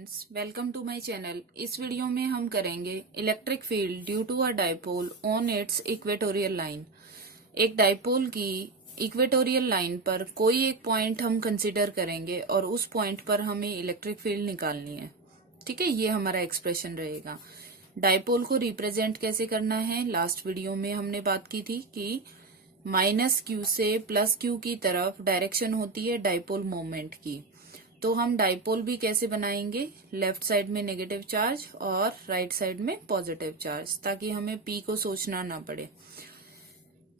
Friends, welcome to my channel. इस video में हम करेंगे electric field due to a dipole on its equatorial line. एक dipole की इक्वेटोरियल लाइन पर कोई एक पॉइंट हम कंसीडर करेंगे और उस पॉइंट पर हमें इलेक्ट्रिक फील्ड निकालनी है। ठीक है, ये हमारा एक्सप्रेशन रहेगा। डाइपोल को रिप्रेजेंट कैसे करना है, लास्ट वीडियो में हमने बात की थी कि माइनस क्यू से प्लस क्यू की तरफ डायरेक्शन होती है डाइपोल मोमेंट की। तो हम डाइपोल भी कैसे बनाएंगे, लेफ्ट साइड में नेगेटिव चार्ज और राइट साइड में पॉजिटिव चार्ज, ताकि हमें पी को सोचना ना पड़े।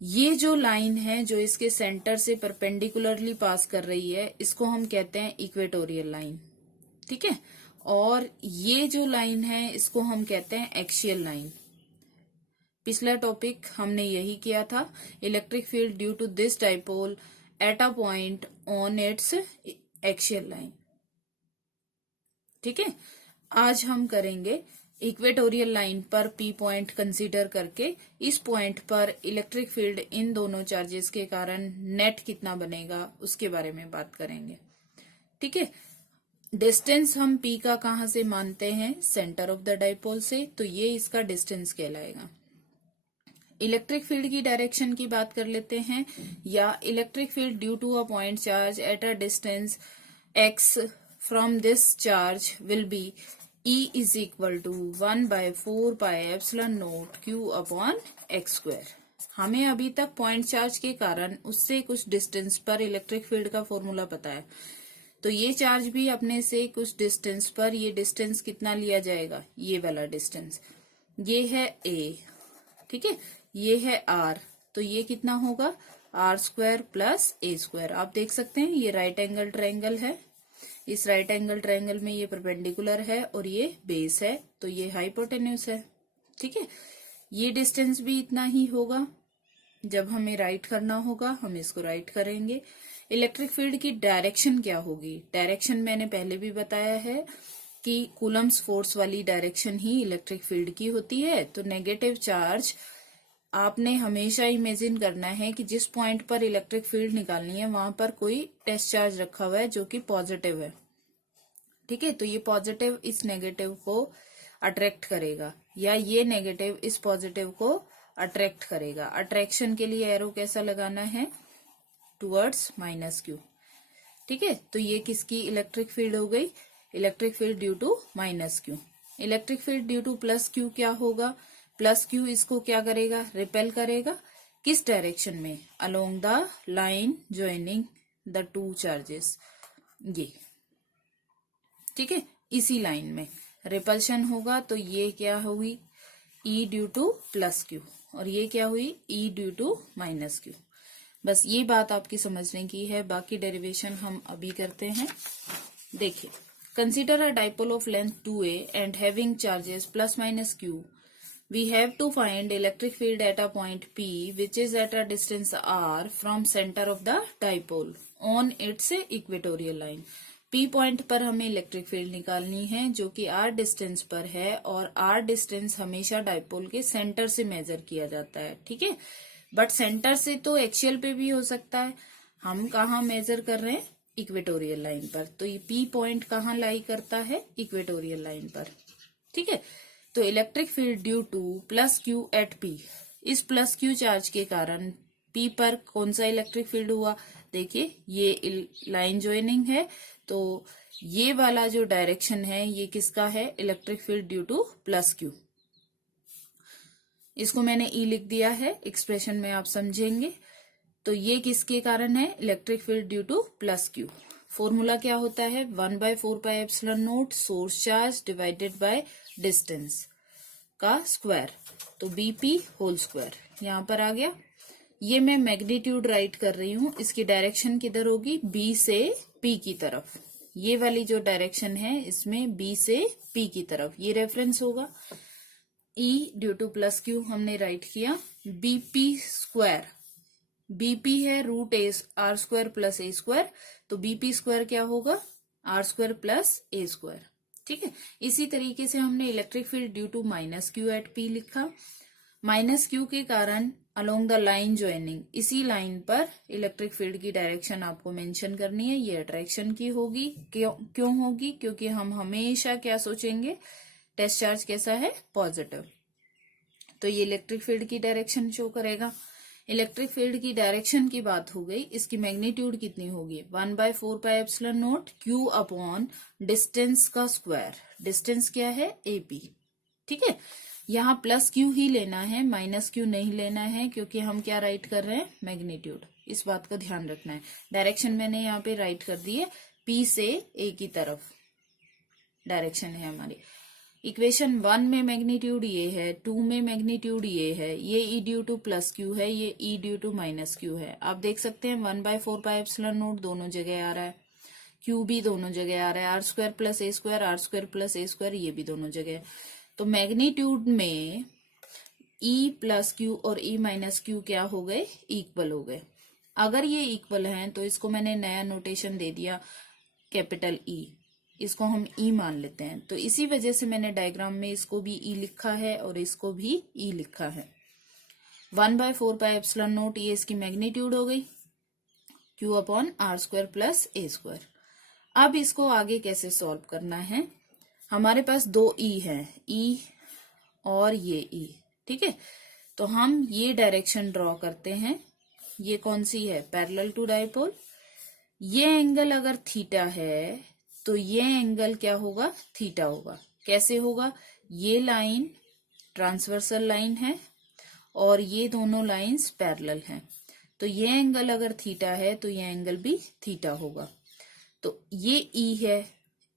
ये जो लाइन है जो इसके सेंटर से परपेंडिकुलरली पास कर रही है, इसको हम कहते हैं इक्वेटोरियल लाइन। ठीक है, और ये जो लाइन है इसको हम कहते हैं एक्सियल लाइन। पिछला टॉपिक हमने यही किया था, electric field due to this dipole at a point on its axial line. ठीक है, आज हम करेंगे इक्वेटोरियल लाइन पर पी पॉइंट कंसीडर करके इस पॉइंट पर इलेक्ट्रिक फील्ड इन दोनों चार्जेस के कारण नेट कितना बनेगा उसके बारे में बात करेंगे। ठीक है, डिस्टेंस हम पी का कहां से मानते हैं, सेंटर ऑफ द डाइपोल से, तो ये इसका डिस्टेंस कहलाएगा। इलेक्ट्रिक फील्ड की डायरेक्शन की बात कर लेते हैं, या electric field due to a point charge at a distance x from this charge will be E is equal to 1 by 4 pi epsilon naught q upon x square। हमें अभी तक पॉइंट चार्ज के कारण उससे कुछ डिस्टेंस पर electric field का formula पता है, तो ये चार्ज भी अपने से कुछ डिस्टेंस पर, ये डिस्टेंस कितना लिया जाएगा, ये वाला डिस्टेंस, ये है a। ठीक है, ये है r, तो ये कितना होगा r square plus a square. आप देख सकते हैं ये राइट एंगल ट्रायंगल है, इस राइट एंगल ट्रायंगल में ये परपेंडिकुलर है और ये बेस है, तो ये हाइपोटेन्यूज है। ठीक है, ये डिस्टेंस भी इतना ही होगा। जब हमें राइट करना होगा हम इसको राइट करेंगे। इलेक्ट्रिक फील्ड की डायरेक्शन क्या होगी, डायरेक्शन मैंने पहले भी बताया है कि कूलम्स फोर्स वाली डायरेक्शन ही इलेक्ट्रिक फील्ड की होती है। तो नेगेटिव चार्ज आपने हमेशा इमेजिन करना है कि जिस पॉइंट पर इलेक्ट्रिक फील्ड निकालनी है वहां पर कोई टेस्ट चार्ज रखा हुआ है जो कि पॉजिटिव है। ठीक है, तो ये पॉजिटिव इस नेगेटिव को अट्रैक्ट करेगा, या ये नेगेटिव इस पॉजिटिव को अट्रैक्ट करेगा। अट्रैक्शन के लिए एरो कैसा लगाना है, टुवर्ड्स माइनस क्यू। ठीक है, तो ये किसकी इलेक्ट्रिक फील्ड हो गई, electric field due to minus q. Electric field due to plus q क्या होगा, प्लस क्यू इसको क्या करेगा, रिपेल करेगा। किस डायरेक्शन में, along the line joining the two charges, ये। ठीक है, इसी लाइन में रिपल्शन होगा, तो ये क्या हुई, E due to plus q, और ये क्या हुई, E due to minus q. बस ये बात आपकी समझने की है, बाकी डेरिवेशन हम अभी करते हैं। देखिए, consider a dipole of length 2a and having charges plus minus q। We have to find electric field at a point P which is at a distance r from center of the dipole on its equatorial line। P point पर हमें electric field निकालनी है जो कि r distance पर है, और r distance हमेशा डाइपोल के सेंटर से मेजर किया जाता है। ठीक है, बट सेंटर से तो एक्सियल पे भी हो सकता है। हम कहाँ मेजर कर रहे हैं, इक्वेटोरियल लाइन पर, तो ये P पॉइंट कहाँ लाई करता है, इक्वेटोरियल लाइन पर। ठीक है, तो electric field due to plus q at P, इस प्लस क्यू चार्ज के कारण पी पर कौन सा इलेक्ट्रिक फील्ड हुआ, देखिए ये लाइन ज्वाइनिंग है, तो ये वाला जो डायरेक्शन है ये किसका है, electric field due to plus Q. इसको मैंने ई लिख दिया है, एक्सप्रेशन में आप समझेंगे। तो ये किसके कारण है, electric field due to plus Q. Formula क्या होता है, 1 by 4 pi epsilon not source charge divided by distance का स्क्वायर, तो बीपी होल स्क्वायर यहां पर आ गया। ये मैं मैग्नीट्यूड राइट कर रही हूं, इसकी डायरेक्शन किधर होगी, बी से पी की तरफ। ये वाली जो डायरेक्शन है इसमें बी से पी की तरफ, ये रेफरेंस होगा। E due to plus q हमने राइट किया, बीपी स्क्वायर, बीपी है root a r square plus A square, तो बीपी स्क्वायर क्या होगा, आर स्क्वायर प्लस ए स्क्वायर। ठीक है, इसी तरीके से हमने electric field due to minus q at P लिखा। माइनस क्यू के कारण अलोंग द लाइन ज्वाइनिंग, इसी लाइन पर इलेक्ट्रिक फील्ड की डायरेक्शन आपको मेंशन करनी है। ये अट्रैक्शन की होगी। क्यों होगी? क्योंकि हम हमेशा क्या सोचेंगे, टेस्ट चार्ज कैसा है, पॉजिटिव। तो ये इलेक्ट्रिक फील्ड की डायरेक्शन शो करेगा। इलेक्ट्रिक फील्ड की डायरेक्शन की बात हो गई। इसकी मैग्नीट्यूड कितनी होगी, 1/4πε0 क्यू अपॉन डिस्टेंस का स्क्वायर। डिस्टेंस क्या है, एपी। ठीक है, यहाँ प्लस क्यू ही लेना है, माइनस क्यू नहीं लेना है, क्योंकि हम क्या राइट कर रहे हैं, मैग्नीट्यूड। इस बात का ध्यान रखना है। डायरेक्शन मैंने यहाँ पे राइट कर दी है, पी से ए की तरफ डायरेक्शन है हमारी। इक्वेशन 1 में मैग्नीट्यूड ये है, 2 में मैग्नीट्यूड ये है, ये ई ड्यू टू प्लस क्यू है, ये ई ड्यू टू माइनस क्यू है। आप देख सकते हैं 1/4πε0 दोनों जगह आ रहा है, क्यू भी दोनों जगह आ रहा है, आर स्क्वायर प्लस ए स्क्वायर, आर स्क्वायर प्लस ए स्क्वायर, ये भी दोनों जगह है। तो मैग्नीट्यूड में ई प्लस क्यू और ई माइनस क्यू क्या हो गए, इक्वल हो गए। अगर ये इक्वल हैं तो इसको मैंने नया नोटेशन दे दिया, कैपिटल ई, इसको हम ई मान लेते हैं। तो इसी वजह से मैंने डायग्राम में इसको भी ई लिखा है और इसको भी ई लिखा है। 1/4πε0 ये इसकी मैग्नीट्यूड हो गई, q upon are square plus A square. अब इसको आगे कैसे सॉल्व करना है, हमारे पास दो ई है, ई और ये ई। ठीक है, तो हम ये डायरेक्शन ड्रॉ करते हैं। ये कौन सी है, पैरेलल टू डायपोल। ये एंगल अगर थीटा है तो ये एंगल क्या होगा, थीटा होगा। कैसे होगा, ये लाइन ट्रांसवर्सल लाइन है और ये दोनों लाइंस पैरेलल हैं, तो ये एंगल अगर थीटा है तो ये एंगल भी थीटा होगा। तो ये ई है,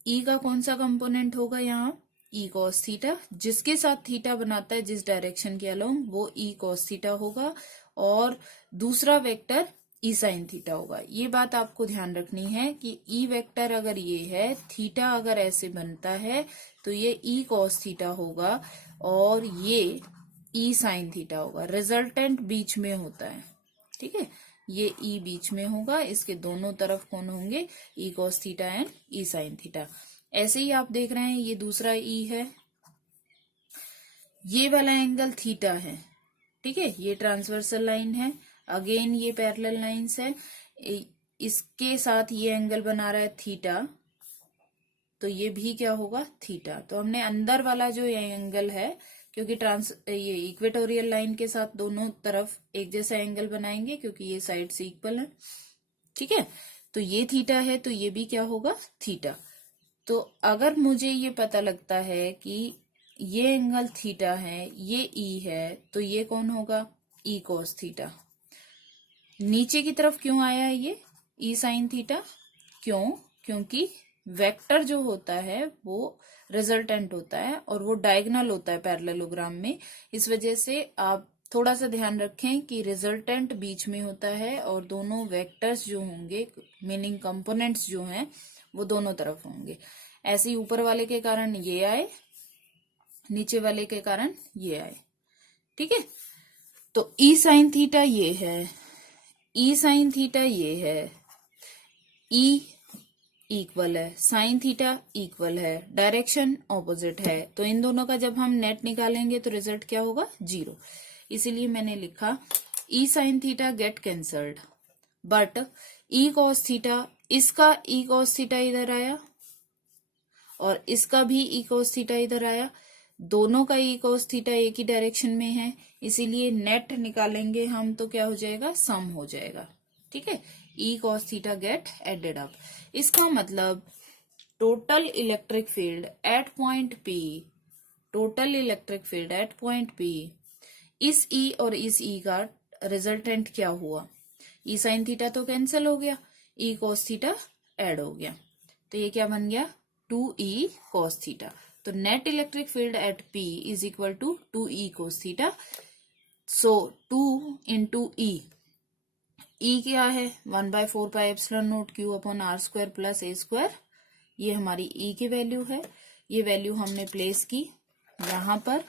ई का कौन सा कंपोनेंट होगा यहाँ, ई कॉस थीटा। जिसके साथ थीटा बनाता है जिस डायरेक्शन के अलोंग, वो ई कॉस थीटा होगा, और दूसरा वेक्टर ई साइन थीटा होगा। ये बात आपको ध्यान रखनी है कि ई वेक्टर अगर ये है, थीटा अगर ऐसे बनता है तो ये ई कॉस थीटा होगा और ये ई साइन थीटा होगा। रिजल्टेंट बीच में होता है। ठीक है, ये ई बीच में होगा, इसके दोनों तरफ कौन होंगे, ई cos theta and E sine theta. ऐसे ही आप देख रहे हैं ये दूसरा ई है, ये वाला एंगल थीटा है। ठीक है, ये ट्रांसवर्सल लाइन है, अगेन ये पैरेलल लाइंस है, इसके साथ ये एंगल बना रहा है थीटा, तो ये भी क्या होगा, थीटा। तो हमने अंदर वाला जो ये एंगल है, क्योंकि ये इक्वेटोरियल लाइन के साथ दोनों तरफ एक जैसा एंगल बनाएंगे क्योंकि ये साइड से इक्वल है। ठीक है, तो ये थीटा है तो ये भी क्या होगा, थीटा। तो अगर मुझे ये पता लगता है कि ये एंगल थीटा है, ये ई है, तो ये कौन होगा, ई कॉस थीटा। नीचे की तरफ क्यों आया है ये ई साइन थीटा, क्यों, क्योंकि वेक्टर जो होता है वो रिजल्टेंट होता है और वो डायगोनल होता है पैरेललोग्राम में। इस वजह से आप थोड़ा सा ध्यान रखें कि रिजल्टेंट बीच में होता है और दोनों वेक्टर्स जो होंगे, मीनिंग कंपोनेंट्स जो हैं, वो दोनों तरफ होंगे। ऐसे ही ऊपर वाले के कारण ये आए, नीचे वाले के कारण ये आए। ठीक है, तो ई साइन थीटा ये है, ई साइन थीटा ये है, ई इक्वल है, साइन थीटा इक्वल है, डायरेक्शन ऑपोजिट है, तो इन दोनों का जब हम नेट निकालेंगे तो रिजल्ट क्या होगा, 0। इसीलिए मैंने लिखा E sine theta get cancelled, but E cos theta, इसका ई कॉस थीटा इधर आया और इसका भी ई कॉस थीटा इधर आया, दोनों का ई कॉस थीटा एक ही डायरेक्शन में है, इसीलिए नेट निकालेंगे हम तो क्या हो जाएगा, सम हो जाएगा। ठीक है, E cos theta get added up. इसका मतलब total electric field at point P, total electric field at point P, इस ई और इस ई का रिजल्टेंट क्या हुआ, ई साइन थीटा तो कैंसिल हो गया, ई कॉस थीटा एड हो गया, तो ये क्या बन गया, 2e cos थीटा। तो net electric field at P is equal to 2e cos theta. So 2 into E क्या है, 1/4πε0 Q upon are square plus A square, ये हमारी ई की वैल्यू है। ये वैल्यू हमने प्लेस की यहाँ पर,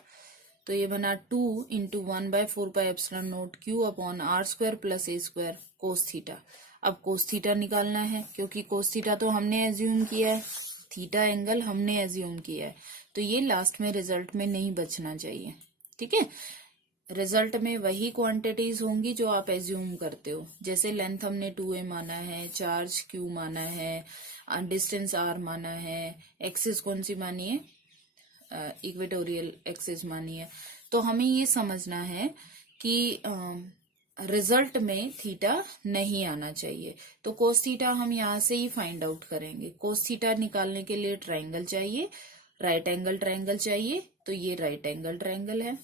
तो ये बना 2 into 1/4πε0 Q upon are square plus A square cos theta. अब कोस थीटा निकालना है क्योंकि कोस थीटा तो हमने एज्यूम किया है, थीटा एंगल हमने एज्यूम किया है, तो ये लास्ट में रिजल्ट में नहीं बचना चाहिए। ठीक है, रिजल्ट में वही क्वांटिटीज होंगी जो आप एज्यूम करते हो। जैसे लेंथ हमने 2a माना है, चार्ज q माना है, डिस्टेंस r माना है, एक्सिस कौन सी मानी है, इक्वेटोरियल एक्सिस मानी है। तो हमें ये समझना है कि रिजल्ट में थीटा नहीं आना चाहिए। तो कोस थीटा हम यहाँ से ही फाइंड आउट करेंगे। कोस थीटा निकालने के लिए ट्रायंगल चाहिए, राइट एंगल ट्रायंगल चाहिए। तो ये राइट एंगल ट्रायंगल है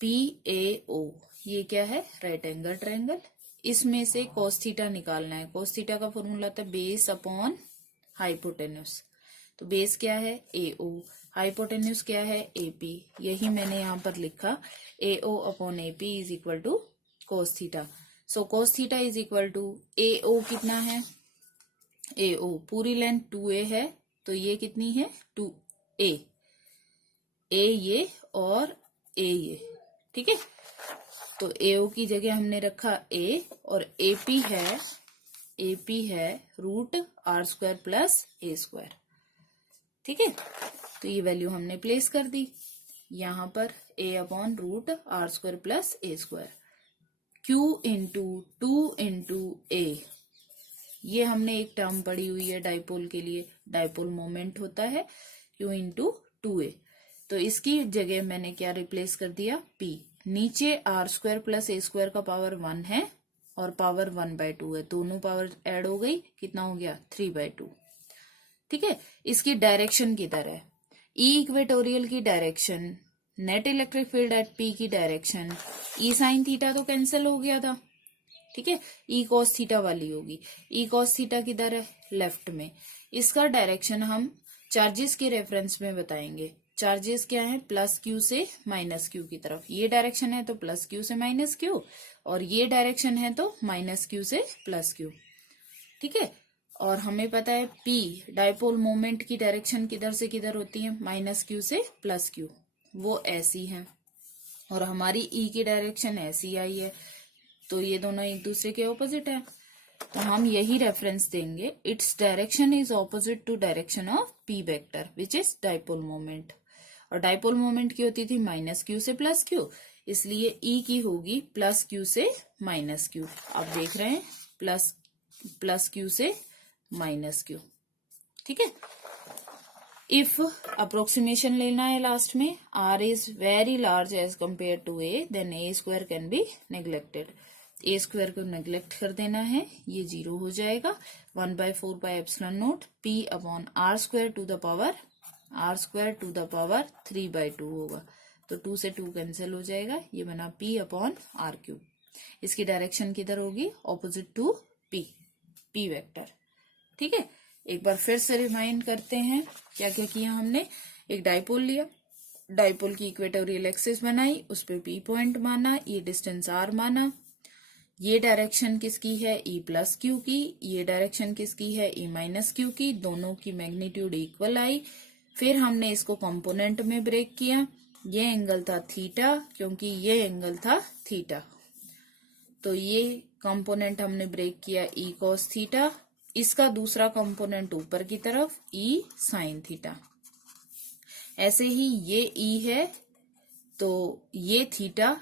PAO, ये क्या है, राइट एंगल ट्रायंगल। इसमें से कोस थीटा निकालना है। कोस थीटा का फॉर्मूला था बेस अपॉन हाइपोटेन्यूस। तो बेस क्या है AO, हाइपोटेन्यूस क्या है AP। यही मैंने यहाँ पर लिखा, AO upon AP is equal to cos theta. So cos theta is equal to AO कितना है, AO पूरी लेंथ 2a है, तो ये कितनी है 2a, A ये और A ये, ठीक है। तो AO की जगह हमने रखा A और AP है रूट r² प्लस a², ठीक है। तो ये वैल्यू हमने प्लेस कर दी यहाँ पर, A upon root r² plus a², Q into 2 into A। ये हमने एक टर्म पढ़ी हुई है डाइपोल के लिए, डाइपोल मोमेंट होता है Q इंटू 2A। तो इसकी जगह मैंने क्या रिप्लेस कर दिया P। नीचे r² प्लस a² का पावर 1 है और पावर 1/2 है, दोनों पावर ऐड हो गई, कितना हो गया 3/2, ठीक है। इसकी डायरेक्शन किधर है, E इक्वेटोरियल की direction, net electric field at P की डायरेक्शन, E साइन थीटा तो कैंसिल हो गया था, ठीक है, E cos थीटा वाली होगी। E cos थीटा किधर है, लेफ्ट में। इसका डायरेक्शन हम चार्जेस के रेफरेंस में बताएंगे। चार्जेस क्या है, प्लस Q से माइनस Q की तरफ। ये डायरेक्शन है तो प्लस Q से माइनस Q, और ये डायरेक्शन है तो माइनस Q से प्लस Q, ठीक है। और हमें पता है P डाइपोल मोमेंट की डायरेक्शन किधर से किधर होती है, माइनस Q से प्लस Q, वो ऐसी है। और हमारी E की डायरेक्शन ऐसी आई है, तो ये दोनों एक दूसरे के ऑपोजिट है। तो हम यही रेफरेंस देंगे, its direction is opposite to direction of P vector which is dipole moment. और डाइपोल मोमेंट की होती थी माइनस Q से प्लस Q, इसलिए E की होगी प्लस Q से माइनस Q। आप देख रहे हैं प्लस Q से माइनस Q, ठीक है। इफ अप्रोक्सीमेशन लेना है लास्ट में, R is very large as compare to A, then A² can be neglected. A² को नेग्लेक्ट कर देना है, ये 0 हो जाएगा। 1/4 pi epsilon naught P upon r² to the power 3/2 होगा। तो 2 से 2 कैंसिल हो जाएगा, ये बना P अपॉन r³। इसकी डायरेक्शन किधर होगी, ऑपोजिट टू P वेक्टर, ठीक है। एक बार फिर से रिमाइंड करते हैं क्या क्या किया हमने। एक डाइपोल लिया, डाइपोल की इक्वेटोरियल एक्सिस बनाई, उस पे P पॉइंट माना, ये डिस्टेंस R माना, ये डायरेक्शन किसकी है E प्लस Q की, ये डायरेक्शन किसकी है E माइनस Q की, दोनों की मैग्नीट्यूड इक्वल आई। फिर हमने इसको कंपोनेंट में ब्रेक किया, ये एंगल था थीटा क्योंकि ये एंगल था थीटा, तो ये कंपोनेंट हमने ब्रेक किया E cos थीटा। इसका दूसरा कंपोनेंट ऊपर की तरफ E साइन थीटा। ऐसे ही ये E है तो ये थीटा,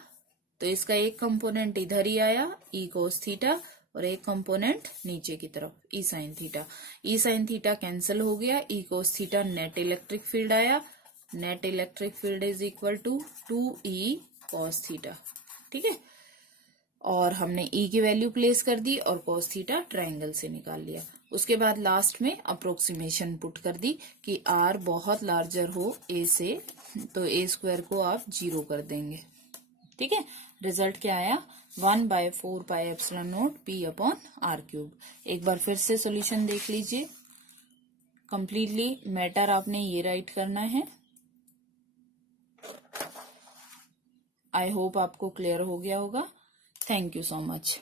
तो इसका एक कंपोनेंट इधर ही आया E cos थीटा, और एक कंपोनेंट नीचे की तरफ E sine theta. E sine theta cancel हो गया, E cos theta net electric field आया, net electric field is equal to 2E cos theta, ठीक है। और हमने E की वैल्यू प्लेस कर दी और cos थीटा ट्रायंगल से निकाल लिया। उसके बाद लास्ट में अप्रोक्सीमेशन पुट कर दी कि R बहुत लार्जर हो A से, तो A² को आप 0 कर देंगे, ठीक है। रिजल्ट क्या आया, 1/4 pi epsilon naught P upon r³। एक बार फिर से सॉल्यूशन देख लीजिए, कंप्लीटली मैटर आपने ये राइट करना है। आई होप आपको क्लियर हो गया होगा। Thank you so much.